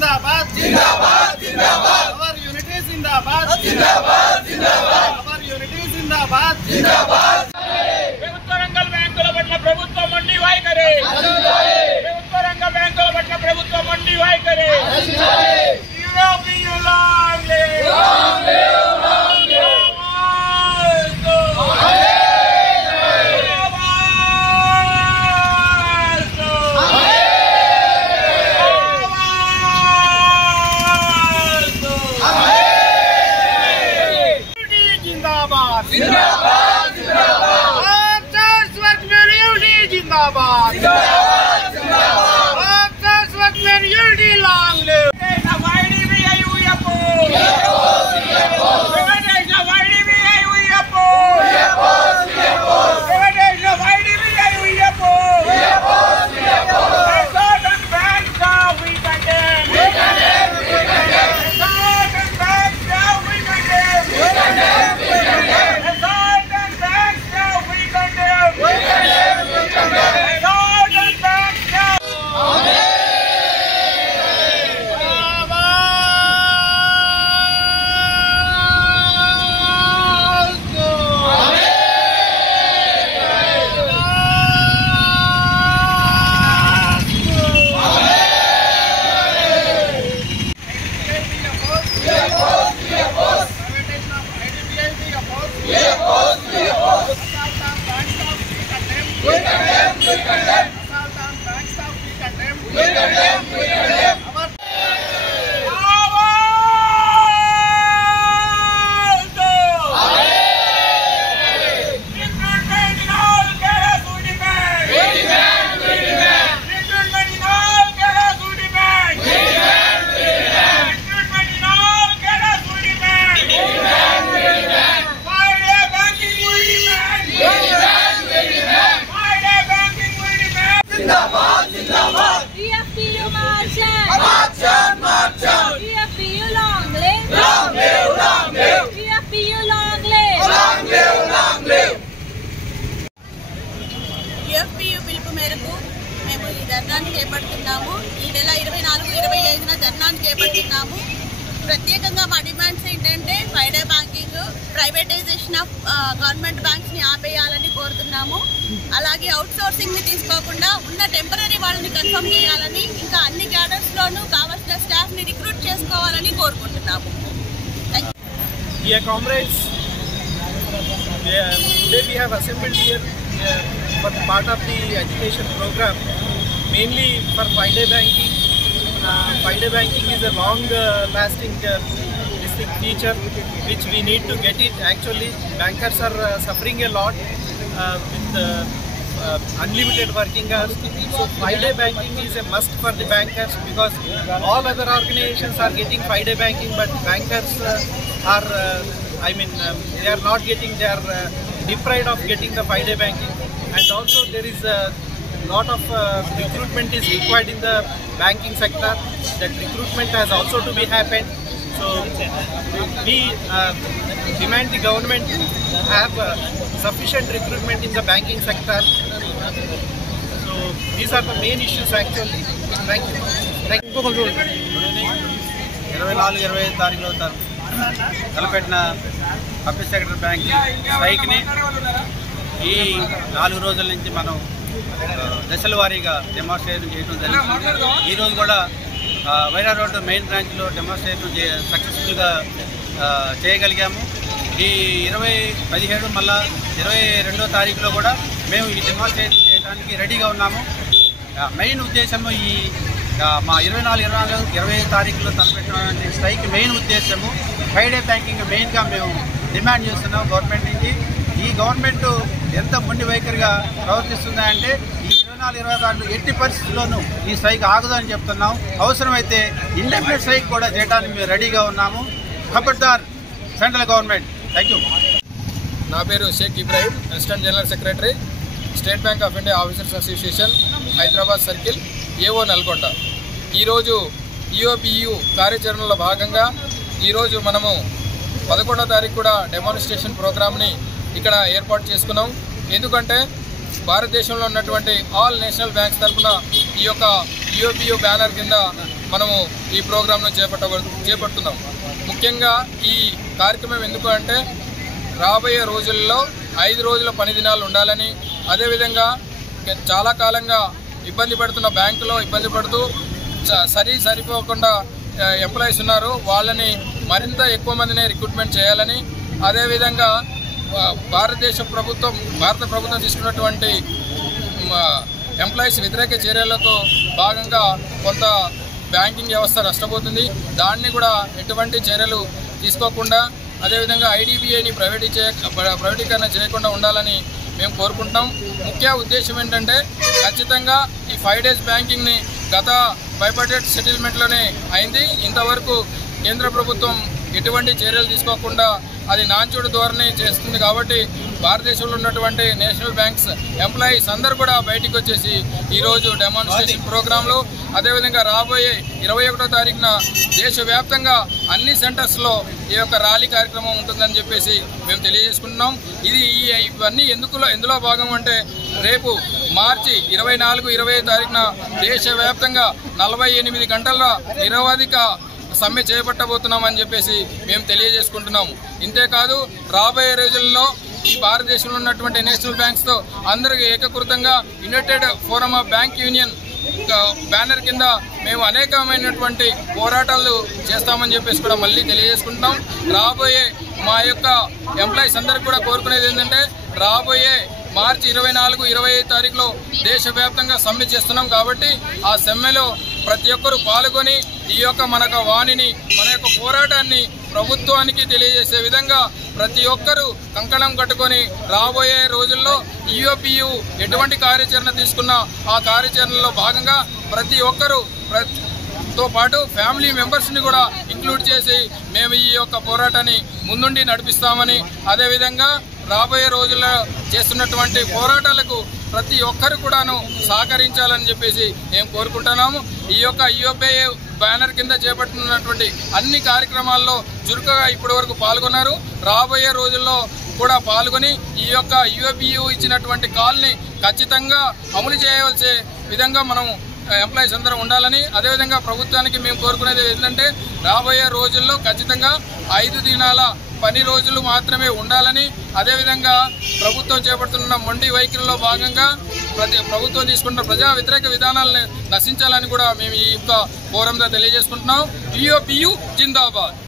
जिंदाबाद जिंदाबाद जिंदाबाद our unity जिंदाबाद जिंदाबाद जिंदाबाद our unity जिंदाबाद जिंदाबाद ప్రభుత్వ రంగ బ్యాంకుల పట్ల ప్రభుత్వం మొండి వైఖరి ప్రభుత్వ రంగ బ్యాంకుల పట్ల ప్రభుత్వం మొండి వైఖరి जिंदाबाद जिंदाबाद शाश्वत यूनिटी जिंदाबाद शाश्वत यूनिटी लॉन्ग लिव పిలుపు మేరకు మేము ఈ ధర్నాన్ని చేపడుతున్నాము. ఈ నెల 24-25న ధర్నాన్ని చేపడుతున్నాము. ప్రత్యేకంగా మా డిమాండ్స్ ఏంటంటే 5-day banking, privatisation of government banks ని ఆపేయాలని కోరుతున్నాము. అలాగే అవుట్ సోర్సింగ్ ని తీసుకోకుండా ఉన్న టెంపరరీ వాళ్ళని కన్ఫర్మ్ చేయాలని, ఇంకా అన్ని క్యాడర్స్ లోనూ కావాల్సిన స్టాఫ్ ని రిక్రూట్ చేసుకోవాలని కోరుకుంటున్నాము. Dear comrades, today we have assembled here for part of the education program, mainly for 5-day banking. 5-day banking is a long-lasting feature which we need to get it. Actually, bankers are suffering a lot with unlimited working hours. So 5-day banking is a must for the bankers, because all other organizations are getting 5-day banking, but bankers are they are not getting, they are deprived of getting the 5-day banking. And also there is a lot of recruitment is required in the banking sector. That recruitment has also to be happened. So we demand the government to have sufficient recruitment in the banking sector. So these are the main issues actually. Thank you. 24-25 తారీఖులో తలపెట్టిన public sector bank స్ట్రైక్ని ఈ 4 రోజుల నుంచి మనం దశల వారీగా demonstration చేయడం జరిగింది. ఈరోజు కూడా వైరా రోడ్డు మెయిన్ బ్రాంచ్లో డెమాన్స్ట్రేషన్ సక్సెస్ఫుల్గా చేయగలిగాము. ఈ 17 మళ్ళా 22వ తారీఖులో కూడా మేము ఈ డెమాన్స్ట్రేషన్ చేయడానికి రెడీగా ఉన్నాము. మెయిన్ ఉద్దేశము ఈ మా 24-25 తారీఖులో తలపెట్టినటువంటి స్ట్రైక్ మెయిన్ ఉద్దేశము 5-day బ్యాంకింగ్ మెయిన్గా మేము డిమాండ్ చేస్తున్నాం గవర్నమెంట్ నుంచి. ఈ గవర్నమెంట్ ఎంత మొండి వైఖరిగా ప్రవర్తిస్తుందంటే ఈ 24-26 ఎట్టి పరిస్థితుల్లోనూ ఈ స్ట్రైక్ ఆగదని చెప్తున్నాం. అవసరమైతే ఇండెఫినెట్ స్ట్రైక్ కూడా చేయడానికి మేము రెడీగా ఉన్నాము. ఖబర్దార్ సెంట్రల్ గవర్నమెంట్. Thank you. నా పేరు Sheikh Ibrahim, assistant general secretary, State Bank of India Officers Association, Hyderabad circle, AO Nalgonda. ఈరోజు ఈఓపియు కార్యాచరణలో భాగంగా ఈరోజు మనము 11వ తారీఖు కూడా డెమాన్స్ట్రేషన్ ప్రోగ్రామ్ని ఇక్కడ ఏర్పాటు చేసుకున్నాం. ఎందుకంటే భారతదేశంలో ఉన్నటువంటి ఆల్ నేషనల్ బ్యాంక్స్ తరఫున ఈ యొక్క ఈఓపియు బ్యానర్ కింద మనము ఈ ప్రోగ్రాంను చేపడుతున్నాం. ముఖ్యంగా ఈ కార్యక్రమం ఎందుకు అంటే రాబోయే రోజుల్లో 5 రోజుల పని దినాలు ఉండాలని, అదేవిధంగా చాలా కాలంగా ఇబ్బంది పడుతున్న బ్యాంకులో ఇబ్బంది పడుతూ సరిపోకుండా ఎంప్లాయీస్ ఉన్నారు, వాళ్ళని మరింత ఎక్కువ మందిని రిక్రూట్మెంట్ చేయాలని, అదేవిధంగా భారత ప్రభుత్వం తీసుకున్నటువంటి ఎంప్లాయీస్ వ్యతిరేక చర్యలకు భాగంగా కొంత బ్యాంకింగ్ వ్యవస్థ నష్టపోతుంది. దాన్ని కూడా ఎటువంటి చర్యలు తీసుకోకుండా, అదేవిధంగా ఐడిబిఐని ప్రైవేటీకరణ చేయకుండా ఉండాలని మేము కోరుకుంటాం. ముఖ్య ఉద్దేశం ఏంటంటే ఖచ్చితంగా ఈ 5 days బ్యాంకింగ్ని గత బైపార్టెట్ సెటిల్మెంట్లోనే అయింది. ఇంతవరకు కేంద్ర ప్రభుత్వం ఎటువంటి చర్యలు తీసుకోకుండా అది నాంచుడు ధోరణి చేస్తుంది. కాబట్టి భారతదేశంలో ఉన్నటువంటి నేషనల్ బ్యాంక్స్ ఎంప్లాయీస్ అందరూ కూడా బయటికి వచ్చేసి ఈరోజు డెమాన్స్ట్రేషన్ ప్రోగ్రాంలు, అదేవిధంగా రాబోయే 21వ తారీఖున దేశవ్యాప్తంగా అన్ని సెంటర్స్లో ఈ యొక్క ర్యాలీ కార్యక్రమం ఉంటుందని చెప్పేసి మేము తెలియజేసుకుంటున్నాం. ఇవన్నీ ఎందులో భాగం అంటే రేపు మార్చి 24, 25 తారీఖున దేశవ్యాప్తంగా 48 గంటల నిరవధిక సమ్మె చేపట్టబోతున్నామని చెప్పేసి మేము తెలియజేసుకుంటున్నాము. ఇంతేకాదు రాబోయే రోజుల్లో ఈ భారతదేశంలో ఉన్నటువంటి నేషనల్ బ్యాంక్స్తో అందరికీ ఏకీకృతంగా united forum of bank union banner కింద మేము అనేకమైనటువంటి పోరాటాలు చేస్తామని చెప్పేసి కూడా మళ్ళీ తెలియజేసుకుంటున్నాం. రాబోయే మా యొక్క ఎంప్లాయీస్ అందరికీ కూడా కోరుకునేది ఏంటంటే రాబోయే మార్చి 24, 25 తారీఖులో దేశవ్యాప్తంగా సమ్మె చేస్తున్నాం. కాబట్టి ఆ సమ్మెలో ప్రతి ఒక్కరూ పాల్గొని ఈ యొక్క మన యొక్క పోరాటాన్ని ప్రభుత్వానికి తెలియజేసే విధంగా ప్రతి ఒక్కరూ కంకణం కట్టుకొని రాబోయే రోజుల్లో ఈఓపియు ఎటువంటి కార్యాచరణ తీసుకున్నా ఆ కార్యాచరణలో భాగంగా ప్రతి ఒక్కరూ తో పాటు ఫ్యామిలీ మెంబర్స్ని కూడా ఇంక్లూడ్ చేసి మేము ఈ యొక్క పోరాటాన్ని ముందుండి నడిపిస్తామని, అదేవిధంగా రాబోయే రోజుల్లో చేస్తున్నటువంటి పోరాటాలకు ప్రతి ఒక్కరు కూడాను సహకరించాలని చెప్పేసి మేము కోరుకుంటున్నాము. ఈ యొక్క ఈఓపిఐ బ్యానర్ కింద చేపట్టినటువంటి అన్ని కార్యక్రమాల్లో చురుకుగా ఇప్పటి వరకు పాల్గొన్నారు. రాబోయే రోజుల్లో కూడా పాల్గొని ఈ యొక్క ఈఓపియు ఇచ్చినటువంటి కాల్ని ఖచ్చితంగా అమలు చేయవలసే విధంగా మనం ఎంప్లాయీస్ అందరూ ఉండాలని, అదేవిధంగా ప్రభుత్వానికి మేము కోరుకునేది ఏంటంటే రాబోయే రోజుల్లో ఖచ్చితంగా 5 దినాల పని రోజులు మాత్రమే ఉండాలని, అదేవిధంగా ప్రభుత్వం చేపడుతున్న మొండి వైఖరిలో భాగంగా ప్రభుత్వం తీసుకుంటున్న ప్రజా వ్యతిరేక విధానాలను నశించాలని కూడా మేము ఈ యొక్క ఫోరంలో తెలియజేసుకుంటున్నాం. ఈఓపియు జిందాబాద్.